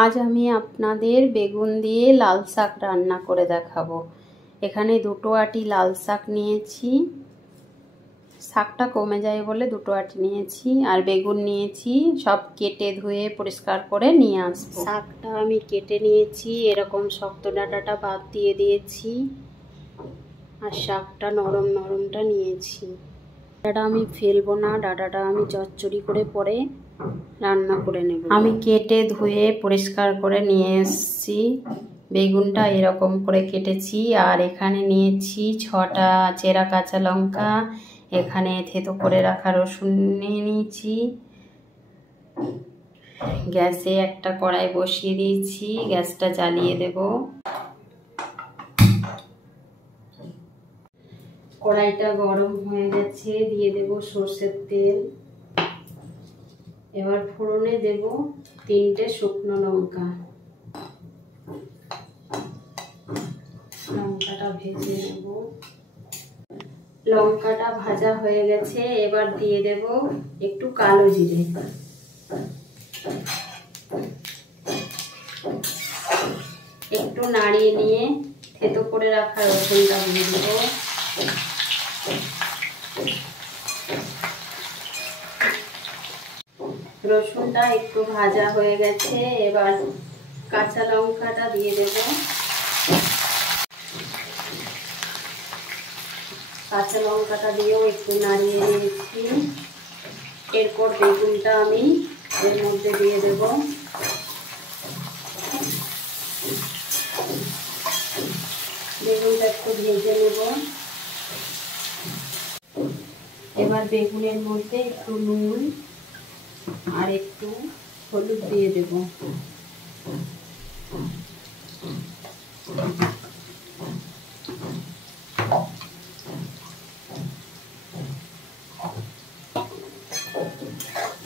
আজ আমি আপনাদের বেগুন দিয়ে লাল শাক রান্না করে দেখাবো। এখানে দুটো আটি লাল শাক নিয়েছি, শাকটা কমে যায় বলে দুটো আটি নিয়েছি, আর বেগুন নিয়েছি, সব কেটে ধুয়ে পরিষ্কার করে নিয়ে আসবো। শাকটা আমি কেটে নিয়েছি, এরকম শক্ত ডাঁটাটা বাদ দিয়ে দিয়েছি, আর শাকটা নরম নরমটা নিয়েছি। ডাঁটাটা আমি ফেলবো না, ডাঁটাটা আমি চচ্চড়ি করে পরে রান্না করে নেব। আমি কেটে ধুয়ে পরিষ্কার করে নিয়ে এসেছি। বেগুনটা এরকম করে কেটেছি, আর এখানে নিয়েছি 6টা চেরা কাঁচা লঙ্কা, এখানে থেতো করে রাখা রসুন নিয়ে নিয়েছি। গ্যাসে একটা কড়াই বসিয়ে দিয়েছি, গ্যাসটা জ্বালিয়ে দেব। কড়াইটা গরম হয়ে গেছে, দিয়ে দেব সর্ষের তেল। এবার ফোড়নে দেব 3টে শুকনো লঙ্কা। লঙ্কাটা ভেজে নেব। লঙ্কাটা ভাজা হয়ে গেছে, এবার দিয়ে দেব একটু কালো জিরে। একটু নাড়িয়ে নিয়ে থেতো করে রাখা রসুনটা দিয়ে দেব। রসুনটা একটু ভাজা হয়ে গেছে, এবার কাঁচা লঙ্কাটা দিয়ে দেব। কাঁচা লঙ্কাটা দিয়েও একটু নাড়িয়ে নিয়েছি। এরপর বেগুনটা আমি এর মধ্যে দিয়ে দেব। বেগুনটা একটু ভেজে নেব। এবার বেগুনের মধ্যে একটু নুন আর একটু হলুদ দিয়ে দেব।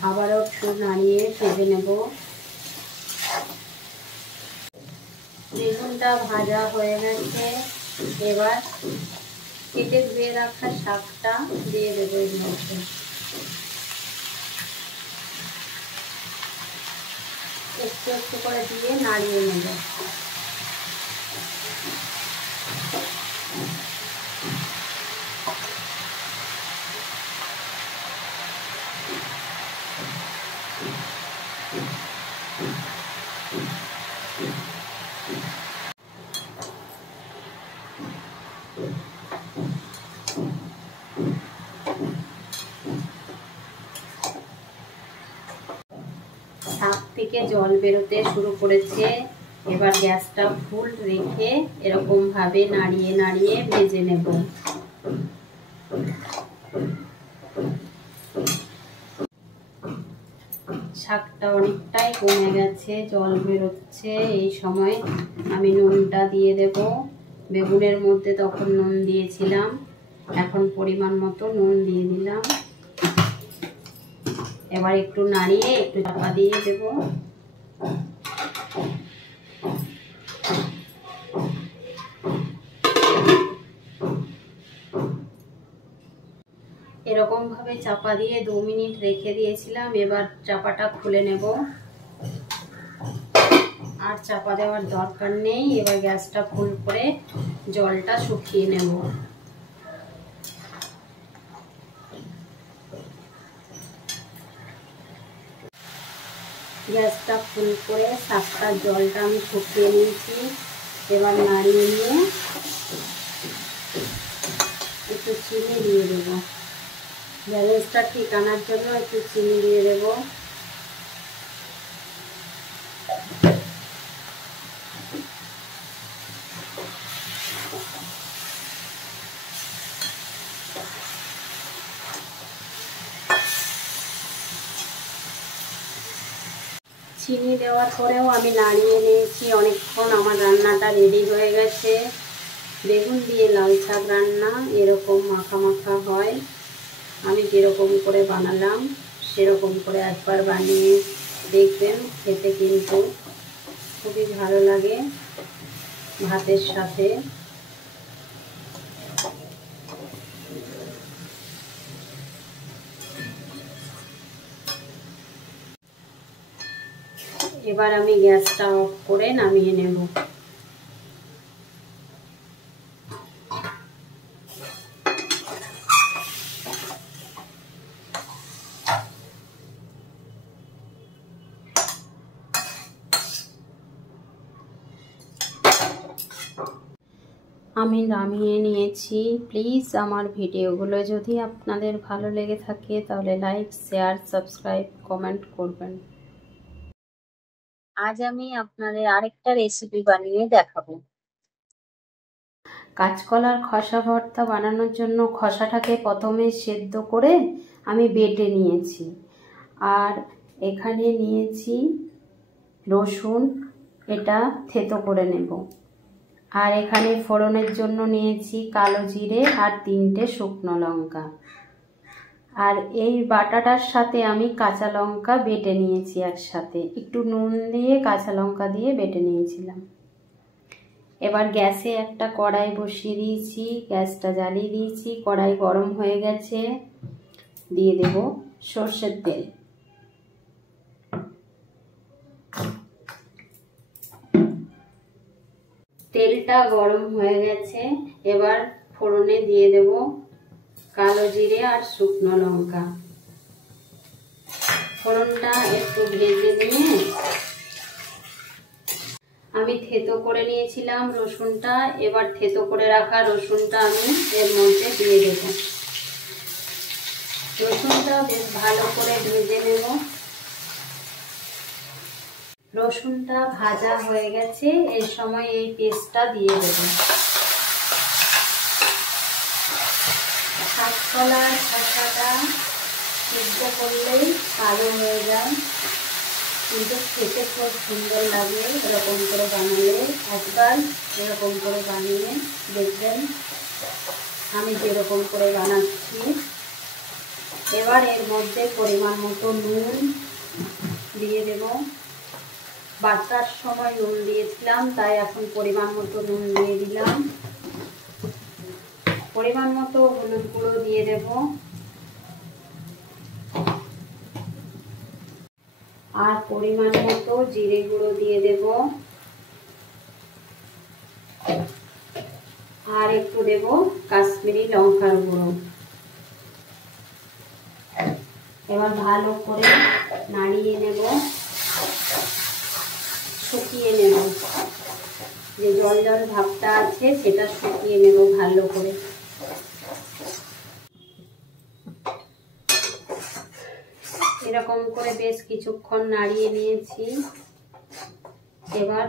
আবারও একটু নাড়িয়ে ভেজে নেব। বেগুনটা ভাজা হয়ে গেছে, এবার কেটে ধুয়ে রাখা শাকটা দিয়ে দেব এর মধ্যে। একটু একটু করে দিয়ে নাড়িয়ে নেব। শাক থেকে জল বেরোতে শুরু করেছে, এবার গ্যাসটা ফুল রেখে এরকম ভাবে নাড়িয়ে নাড়িয়ে ভেজে নেব। শাকটা অনেকটাই কমে গেছে, জল বেরোচ্ছে। এই সময় আমি নুনটা দিয়ে দেব। বেগুনের মধ্যে তখন নুন দিয়েছিলাম, এখন পরিমাণ মতো নুন দিয়ে দিলাম। এবার একটু নাড়িয়ে একটু চাপা দিয়ে দেব। এরকম ভাবে চাপা দিয়ে 2 মিনিট রেখে দিয়েছিলাম। এবার চাপাটা খুলে নেব। আর চাপা দেওয়ার দরকার নেই। এবার গ্যাসটা ফুল করে জলটা শুকিয়ে নেব। গ্যাসটা ফুল করে শাকটার জলটা আমি শুকিয়ে নিয়েছি। এবার নাড়িয়ে নিয়ে একটু চিনি দিয়ে দেবো। ব্যালেন্সটা ঠিক আনার জন্য একটু চিনি দিয়ে দেব। চিনি দেওয়ার পরেও আমি নাড়িয়ে নিয়েছি অনেকক্ষণ। আমার রান্নাটা রেডি হয়ে গেছে। বেগুন দিয়ে লাল শাক রান্না এরকম মাখা মাখা হয়। আমি যেরকম করে বানালাম সেরকম করে একবার বানিয়ে দেখবেন, খেতে কিন্তু খুবই ভালো লাগে ভাতের সাথে। এবার আমি গ্যাসটা অফ করে নামিয়ে নেব। আমি নামিয়ে নিয়েছি। প্লিজ আমার ভিডিওগুলো যদি আপনাদের ভালো লেগে থাকে তাহলে লাইক, শেয়ার, সাবস্ক্রাইব, কমেন্ট করবেন। আজ আমি আপনাদের আরেকটা রেসিপি বানিয়ে দেখাবো। কাঁচকলার খসা ভর্তা বানানোর জন্য খসাটাকে প্রথমে সেদ্ধ করে আমি বেটে নিয়েছি। আর এখানে নিয়েছি রসুন, এটা থেতো করে নেব। আর এখানে ফোড়নের জন্য নিয়েছি কালো জিরে আর 3টে শুকনো লঙ্কা। আর এই বাটাটার সাথে আমি কাঁচা লঙ্কা বেটে নিয়েছি একসাথে, একটু নুন দিয়ে কাঁচা লঙ্কা দিয়ে বেটে নিয়েছিলাম। এবার গ্যাসে একটা কড়াই বসিয়ে দিয়েছি, গ্যাসটা জ্বালিয়ে দিয়েছি, কড়াই গরম হয়ে গেছে। দিয়ে দেব সর্ষের তেল। তেলটা গরম হয়ে গেছে, এবার ফোড়নে দিয়ে দেব কালো জিরে আর শুকনো লঙ্কা। ফোড়নটা একটু ভেজে নিয়ে আমি থেতো করে নিয়েছিলাম রসুনটা। এবার থেতো করে রাখা রসুনটা আমি এর মধ্যে দিয়ে দেব। রসুনটা বেশ ভালো করে ভেজে নেব। রসুনটা ভাজা হয়ে গেছে, এই সময় এই পেস্টটা দিয়ে দেব। কাঁচকলার খসাটা সিদ্ধ করলেই কালো হয়ে যায়, কিন্তু খেতে খুব সুন্দর লাগে। এরকম করে বানালে একবার এরকম করে বানিয়ে দেখবেন আমি যেরকম করে বানাচ্ছি। এবার এর মধ্যে পরিমাণ মতো নুন দিয়ে দেব। বাটার সময় নুন দিয়েছিলাম, তাই এখন পরিমাণ মতো নুন দিয়ে দিলাম। পরিমাণ মতো হলুদ গুঁড়ো দিয়ে দেব। আর পরিমাণ মতো জিরে গুঁড়ো দিয়ে দেব। আর একটু দেব কাশ্মীরি লঙ্কার গুঁড়ো। এবার ভালো করে নাড়িয়ে নেব, শুকিয়ে নেব। যে জল জল ভাবটা আছে সেটা শুকিয়ে নেব ভালো করে। এরকম করে বেশ কিছুক্ষণ নাড়িয়ে নিয়েছি। এবার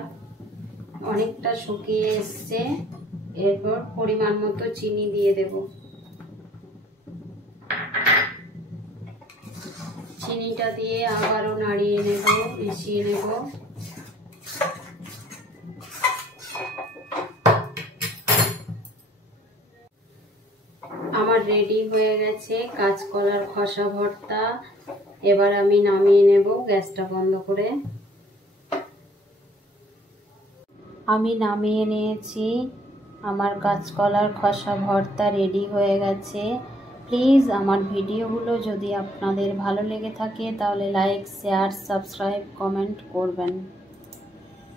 অনেকটা শুকিয়ে এসছে। এরপর পরিমাণ মতো চিনি দিয়ে দেব। চিনিটা দিয়ে আবারও নাড়িয়ে নেব, মিশিয়ে নেব। আমার রেডি হয়ে গেছে কাঁচকলার খসা ভর্তা। এবার আমি নামিয়ে নেব গ্যাসটা বন্ধ করে। আমি নামিয়ে নিয়েছি, আমার কাঁচকলার খসা ভর্তা রেডি হয়ে গেছে। প্লিজ আমার ভিডিওগুলো যদি আপনাদের ভালো লেগে থাকে তাহলে লাইক, শেয়ার, সাবস্ক্রাইব, কমেন্ট করবেন।